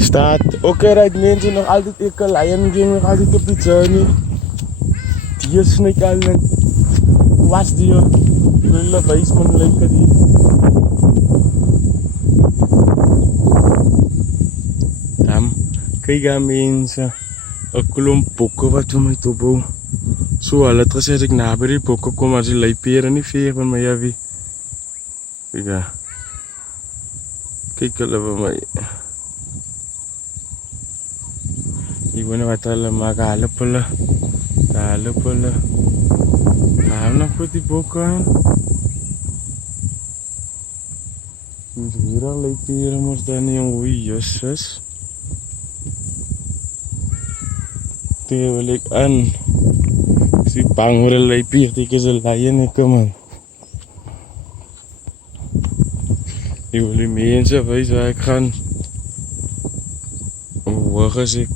Staat. Oké, right mensen, nog altijd ik Lion King, nog altijd op die journey. Die Snake Island. Hoe was die? Ik wil een wijsman lekker die. Dan, kijk aan mensen. Een klomp pokken wat we met opbouwen. Zo, al het gezegd ik na bij die pokken kom als die leiperen niet veer van mij af. Kijk, kijk hulle bij mij. Ik weet niet wat hulle maak, hulle pulle. Gaan nog goed die pokken aan. Hier al leiperen maar dan niet, oei, jezus. Tegen wil ik aan. Ik zie bang voor een leipier tegen zijn lion ik man. Ik wil die mensen wijzen waar ik ga. Hoe is ik?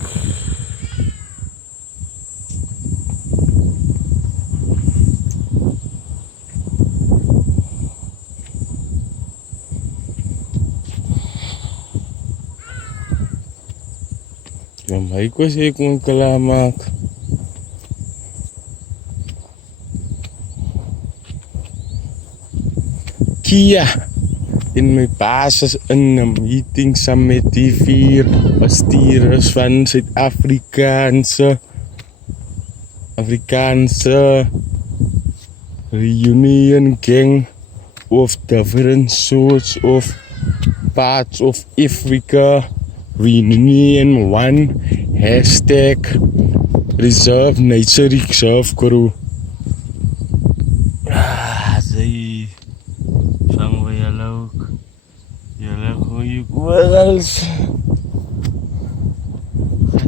Ja, maar ik was ik moet klaar maken. Kia in mijn basis in een meeting samen met die 4 bestuurders van Zuid-Afrikaanse reunion gang of different sorts of parts of Africa reunion 1 hashtag reserve nature reserve crew. Zij van we jullie ook. Jullie goeie kwals.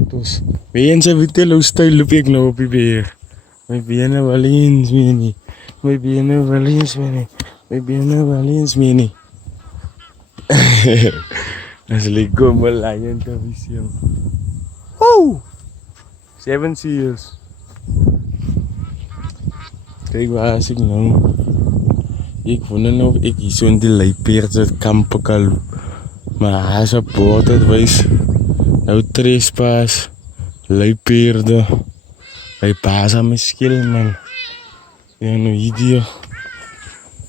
Dus mensen weten hoe stijl loop ik nou op die beer. Mijn benen wel eens meer niet. Mijn benen wel eens meer niet. Mijn benen wel eens meer niet. Dat is lekker mijn lion te vissen. Woe! 7 seals. Kijk waar is ik nou. Ik vond het nog, ik is zo'n die leipeert het kampen. Maar hij is op boord, het wees. Nou trespaas. Leipeerde. Hij paas aan mijn schil, man. Ja, nou hier.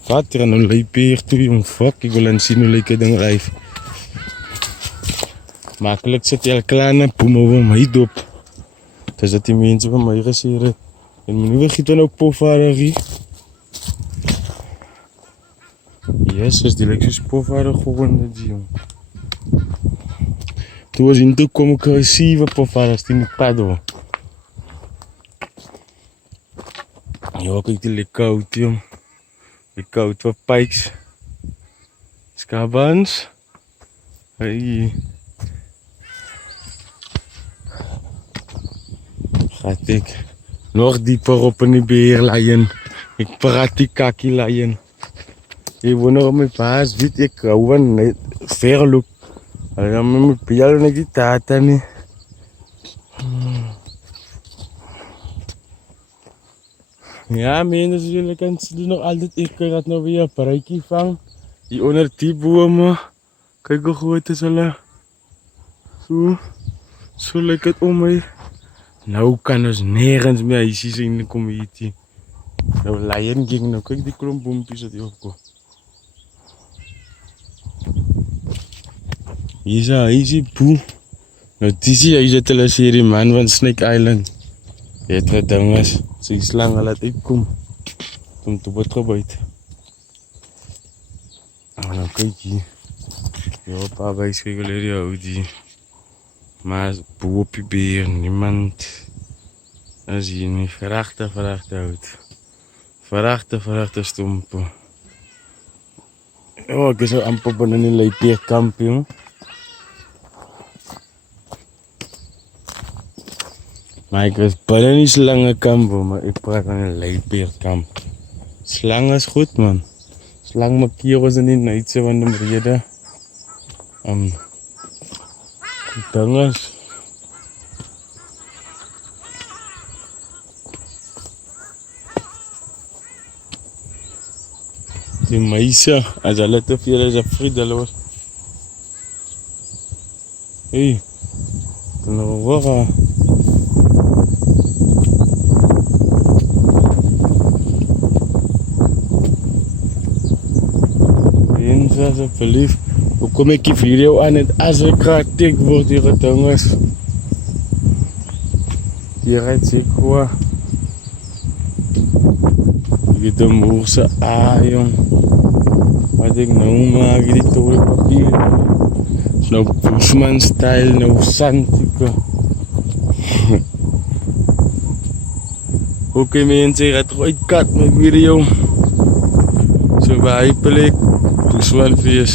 Wat er nou leipeert toe, jong. Fuck, ik wil eens zien hoe lekker ding rijf. Makkelijk zit je al klaar en poem over mij op. Dus dat die mensen van mij gezeren. En nu vergiet dan ook pofvarig. Jezus, die lijkt zo pofvarig geworden, die jong. Toen was in toe kom ik 7 pofvarig die niet padden. Ja, kijk die lekker koud, jong. Die koud voor pikes. Skabans. Hey. Gaat ik nog dieper op in die beerlion. Ik praat die kakkie lion. Ik woon nog op mijn paas, weet ik gewoon net ver loop. En dan met mijn piel en ik die tata niet. Ja, mensen, jullie kunnen ze nog altijd. Ik had nog weer een prijkje van. Die onder die bomen. Kijk hoe goed is hulle. Zo lijkt het om mij. Nou kan ons nergens meer ijsjes in de community. Nou, Lion King, nou kijk die klomp boompjes dat die opkomt. Hier is die poe. Nou, die zie je dat hulle serie man van Snake Island. Het wat ding is, die slang laat uitkom. Om te word gebuit. Nou kijk hier. Ja, pa wijs reguleer jou die. Maar poe op je beer, niemand. Dat zie je niet. Verachte uit. Verachte stompen. Oh, ik is zo amper binnen in die leipeerkamp, jong. Maar ik was binnen in die slangenkamp, maar ik praat van een leipeerkamp. Slang is goed, man. Slang maak hier was niet niets van de brede. Die ding is. Die meisje, als hulle te veel is, vriendeloos. Hey, dalawa ka. Eens alsjeblieft. Hoe kom ik die video aan het as ek krachtig word hier gedonges? Hieruit sê ek gewoon. Ek het een moerse jong. Wat ek nou maak, die toiletpapier. Is nou Bushman style, nou santieke. Oké mense, ek gaat uitkat my video. So by plek, Bushman feest.